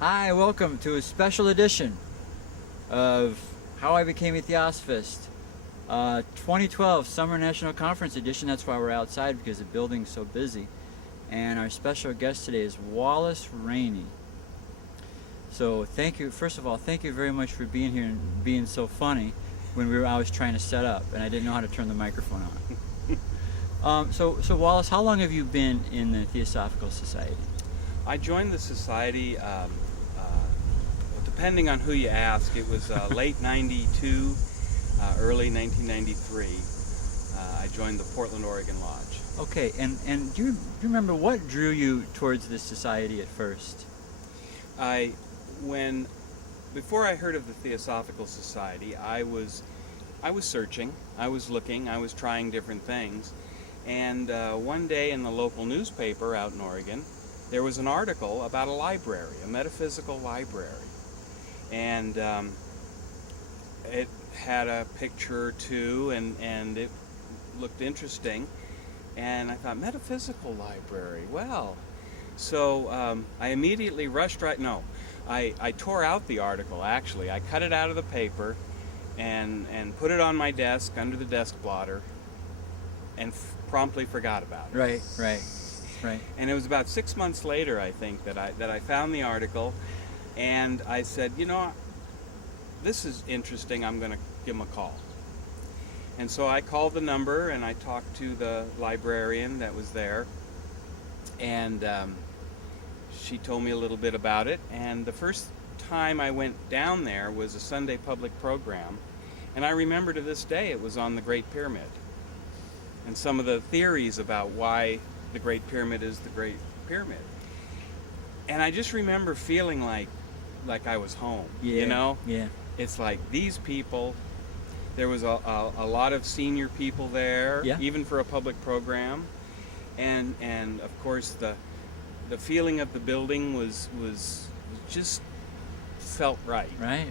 Hi, welcome to a special edition of How I Became a Theosophist. 2012 Summer National Conference edition. That's why we're outside, because the building's so busy. And our special guest today is Wallace Rainey. So thank you, first of all, thank you very much for being here and being so funny when I was trying to set up and I didn't know how to turn the microphone on. So Wallace, how long have you been in the Theosophical Society? I joined the society, depending on who you ask, it was late 92, early 1993. I joined the Portland, Oregon Lodge. Okay, and do you remember what drew you towards this society at first? Before I heard of the Theosophical Society, I was searching, I was looking, I was trying different things, and one day in the local newspaper out in Oregon, there was an article about a library, a metaphysical library, and it had a picture or two, and it looked interesting, and I thought, metaphysical library, well. So I immediately rushed I tore out the article, actually. I cut it out of the paper and put it on my desk under the desk blotter and promptly forgot about it. Right. And it was about 6 months later, I think, that I found the article, and I said, this is interesting, I'm going to give him a call. And so I called the number and I talked to the librarian that was there, and she told me a little bit about it. And the first time I went down there was a Sunday public program, and I remember to this day it was on the Great Pyramid and some of the theories about why the Great Pyramid is the Great Pyramid. And I just remember feeling like I was home. Yeah. It's like these people. There was a lot of senior people there, even for a public program, and of course the feeling of the building was just felt right. Right.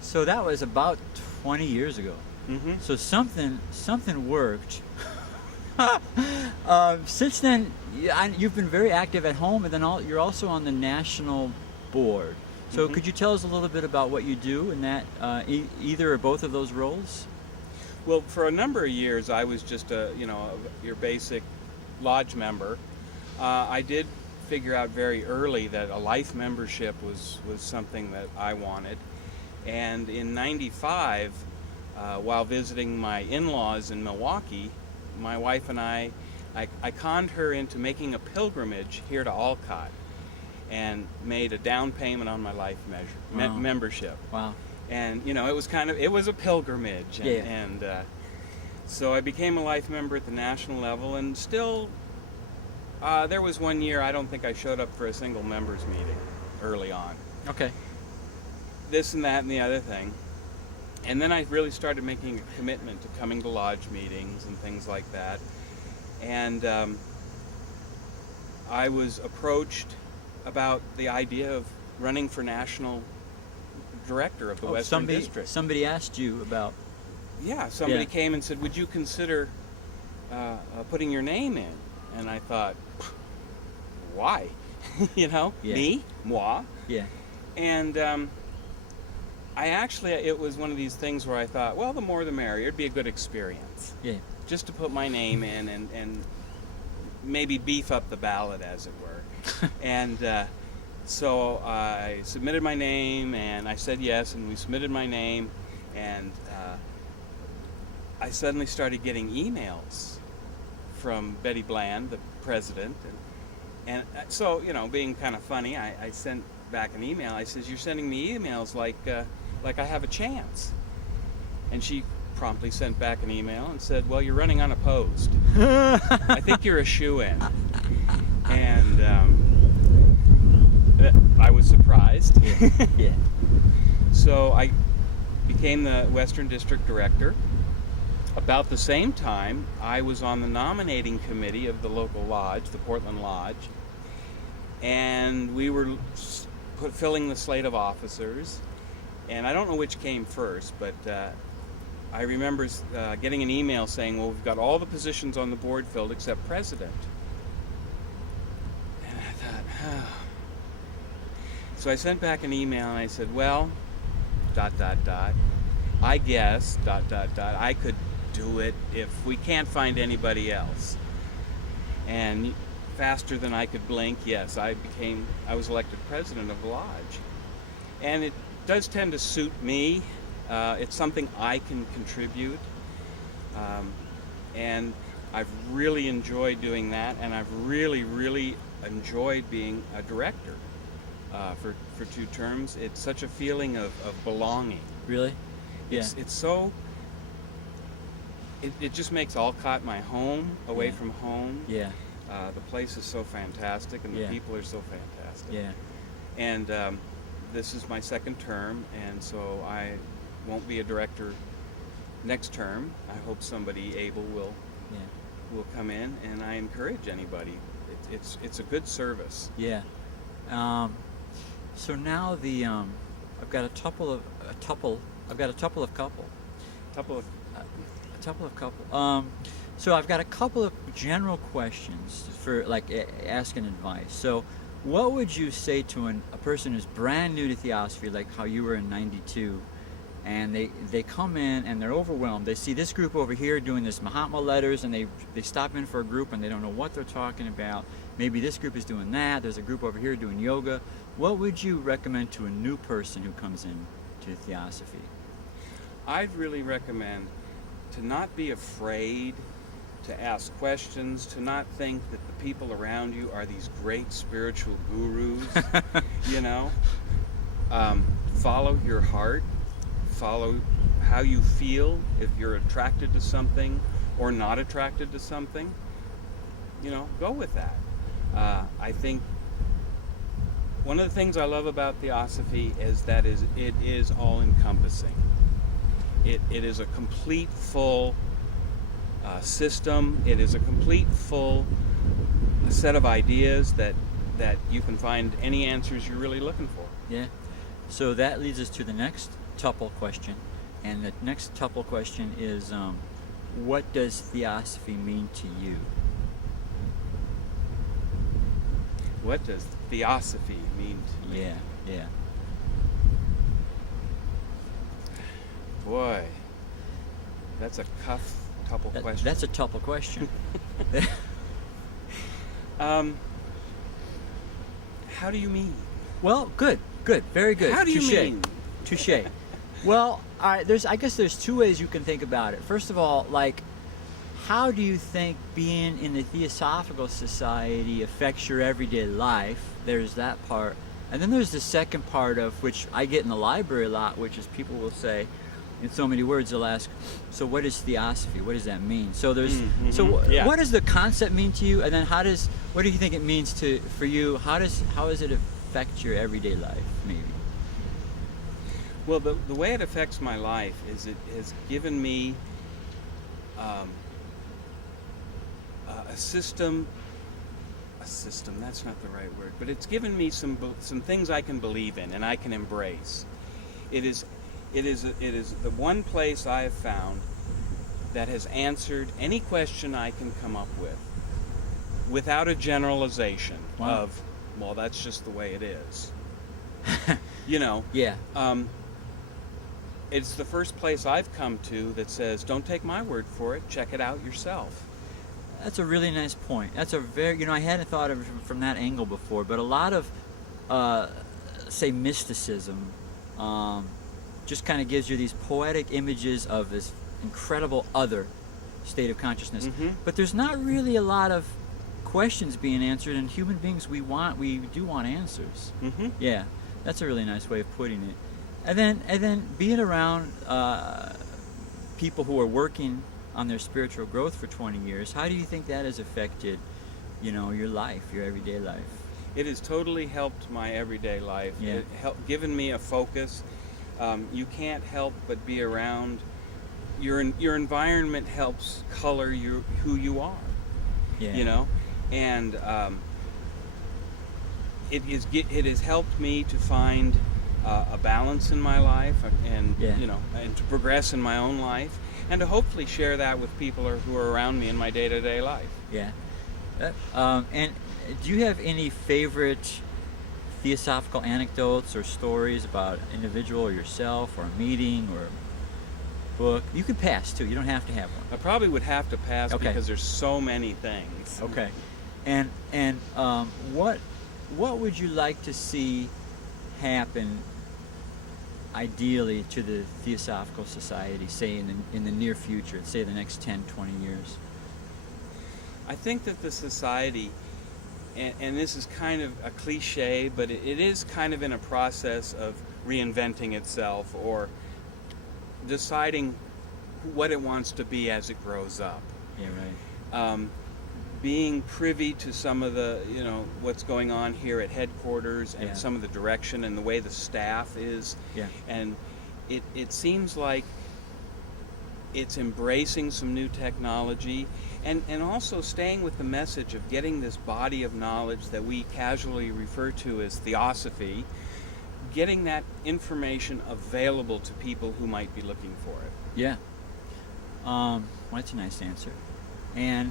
So that was about 20 years ago. Mm-hmm. So something worked. Since then, you've been very active at home, and then you're also on the national board. So could you tell us a little bit about what you do in that, either or both of those roles? Well, for a number of years, I was just your basic lodge member. I did figure out very early that a life membership was something that I wanted. And in '95, while visiting my in-laws in Milwaukee, my wife and I conned her into making a pilgrimage here to Alcott, and made a down payment on my life membership. Wow. And it was a pilgrimage, and so I became a life member at the national level, and still there was one year I don't think I showed up for a single members meeting early on. Okay. This and that and the other thing. And then I really started making a commitment to coming to lodge meetings and things like that. And I was approached about the idea of running for national director of the Western District. Somebody asked you about... Yeah, somebody came and said, would you consider putting your name in? And I thought, why? Me? Moi? Yeah. And it was one of these things where I thought, well, the more the merrier. It'd be a good experience. Yeah. Just to put my name in and maybe beef up the ballot, as it were. And so I submitted my name, and I said yes, and we submitted my name, and I suddenly started getting emails from Betty Bland, the president, and so, being kind of funny, I sent back an email. I says, you're sending me emails like I have a chance. And she promptly sent back an email and said, well, you're running unopposed. I think you're a shoo-in. And I was surprised. Yeah. So I became the Western District Director. About the same time, I was on the nominating committee of the local lodge, the Portland Lodge, and we were filling the slate of officers. And I don't know which came first, but I remember getting an email saying, well, we've got all the positions on the board filled except president. And I thought, So I sent back an email and I said, well, ... I guess ... I could do it if we can't find anybody else. And faster than I could blink, yes, I was elected president of the lodge. And it does tend to suit me. It's something I can contribute. And I've really enjoyed doing that, and I've really, really enjoyed being a director for 2 terms. It's such a feeling of belonging. Really? Yeah. It's so... It just makes Alcott my home, away from home. Yeah. The place is so fantastic, and the people are so fantastic. Yeah. And this is my 2nd term, and so I won't be a director next term. I hope somebody able will come in, and I encourage anybody. It's a good service. Yeah. So now I've got a couple of couple. So I've got a couple of general questions for like asking advice. So what would you say to a person who's brand new to Theosophy, like how you were in '92, and they come in and they're overwhelmed. They see this group over here doing this Mahatma letters, and they stop in for a group and they don't know what they're talking about. Maybe this group is doing that. There's a group over here doing yoga. What would you recommend to a new person who comes in to Theosophy? I'd really recommend to not be afraid to ask questions, to not think that the people around you are these great spiritual gurus, you know. Follow your heart, follow how you feel, if you're attracted to something or not attracted to something, you know, go with that. I think one of the things I love about Theosophy is that it is all-encompassing. It is a complete, full system. It is a complete, full set of ideas that you can find any answers you're really looking for. Yeah. So that leads us to the next tuple question. And the next tuple question is, what does Theosophy mean to you? What does Theosophy mean to me? Yeah, yeah. Boy, that's a couple question. That's a tuple question. How do you mean? Well, good, very good. How do you mean? Touche. Well, all right, I guess there's two ways you can think about it. First of all, like, how do you think being in the Theosophical Society affects your everyday life? There's that part. And then there's the second part, of which I get in the library a lot, which is people will say, in so many words, they'll ask, so what is Theosophy? What does that mean? So there's, what does the concept mean to you? And then what do you think it means for you? How does it affect your everyday life, maybe? Well, the way it affects my life is it has given me a system, that's not the right word, but it's given me some things I can believe in and I can embrace. It is the one place I have found that has answered any question I can come up with without a generalization of, well, that's just the way it is. You know? Yeah. It's the first place I've come to that says, don't take my word for it, check it out yourself. That's a really nice point. That's a very, I hadn't thought of it from that angle before, but a lot of, say, mysticism just kind of gives you these poetic images of this incredible other state of consciousness. Mm-hmm. But there's not really a lot of questions being answered, and human beings, we do want answers. Mm-hmm. Yeah, that's a really nice way of putting it. And then being around people who are working on their spiritual growth for 20 years, how do you think that has affected, your life, your everyday life? It has totally helped my everyday life. Yeah. It given me a focus. You can't help but be around. Your environment helps color who you are. Yeah. And it has helped me to find a balance in my life, and and to progress in my own life, and to hopefully share that with people who are around me in my day-to-day life. Yeah. And do you have any favorite theosophical anecdotes or stories about an individual or yourself or a meeting or a book? You can pass too. You don't have to have one. I probably would have to pass Okay. because there's so many things. Okay. And what would you like to see happen ideally to the Theosophical Society, say in the near future, say the next 10, 20 years? I think that the society, and this is kind of a cliche, but it is kind of in a process of reinventing itself or deciding what it wants to be as it grows up. Yeah, right. Being privy to some of the, what's going on here at headquarters and Yeah. some of the direction and the way the staff is. Yeah. And it seems like it's embracing some new technology and also staying with the message of getting this body of knowledge that we casually refer to as Theosophy, getting that information available to people who might be looking for it. Yeah. Well, that's a nice answer. And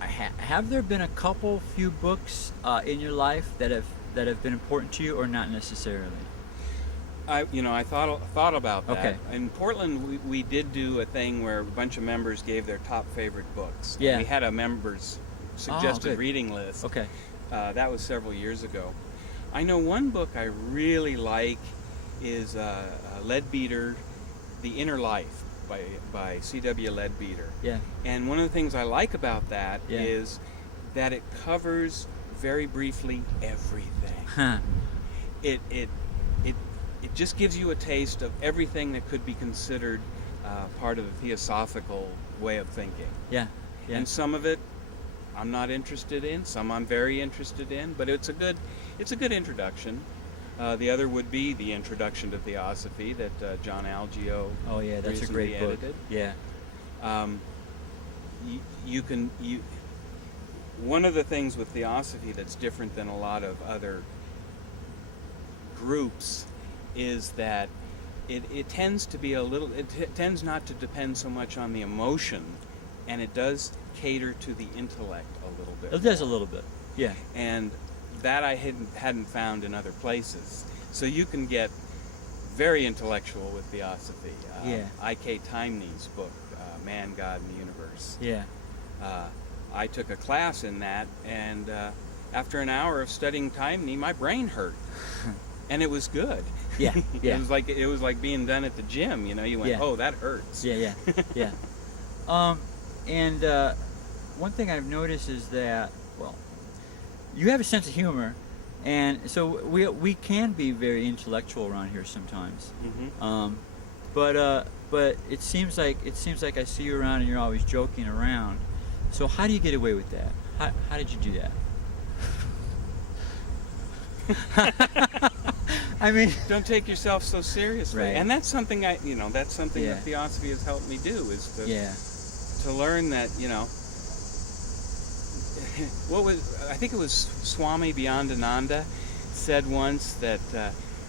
have there been a few books in your life that have been important to you, or not necessarily? I thought about that. Okay. In Portland, we did do a thing where a bunch of members gave their top favorite books. Yeah. We had a members suggested good. reading list. Okay. That was several years ago. I know one book I really like is Leadbeater, The Inner Life by C.W. Leadbeater. Yeah. And one of the things I like about that Yeah. is that it covers very briefly everything. Huh. It just gives you a taste of everything that could be considered part of the theosophical way of thinking. Yeah. Yeah. And some of it I'm not interested in, some I'm very interested in, but it's a good introduction. The other would be the Introduction to Theosophy that John Algeo Oh yeah, that's a recently great book. edited. Yeah. One of the things with Theosophy that's different than a lot of other groups is that it tends to be it tends not to depend so much on the emotion, and it does cater to the intellect a little bit. It does a little bit. Yeah. And that I hadn't found in other places. So you can get very intellectual with Theosophy. Yeah. I.K. Taimni's book, Man, God, and the Universe. Yeah. I took a class in that, and after an hour of studying Taimni, my brain hurt, and it was good. Yeah. Yeah. It was like being done at the gym. You went, Yeah. oh, that hurts. Yeah. Yeah. And one thing I've noticed is that, well, you have a sense of humor, and so we can be very intellectual around here sometimes. Mm-hmm. But it seems like I see you around and you're always joking around. So how do you get away with that? How did you do that? I mean, Don't take yourself so seriously. Right. And that's something that's something Yeah. that Theosophy has helped me do, is to yeah. to learn that, I think it was Swami Beyondananda said once that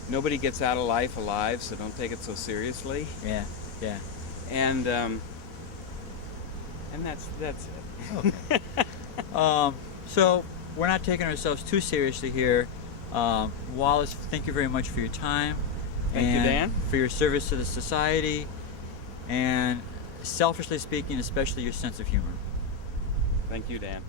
nobody gets out of life alive, so don't take it so seriously. Yeah. Yeah. And that's it. Okay. So we're not taking ourselves too seriously here. Wallace, thank you very much for your time. Thank you, Dan. For your service to the society, and selfishly speaking, especially your sense of humor. Thank you, Dan.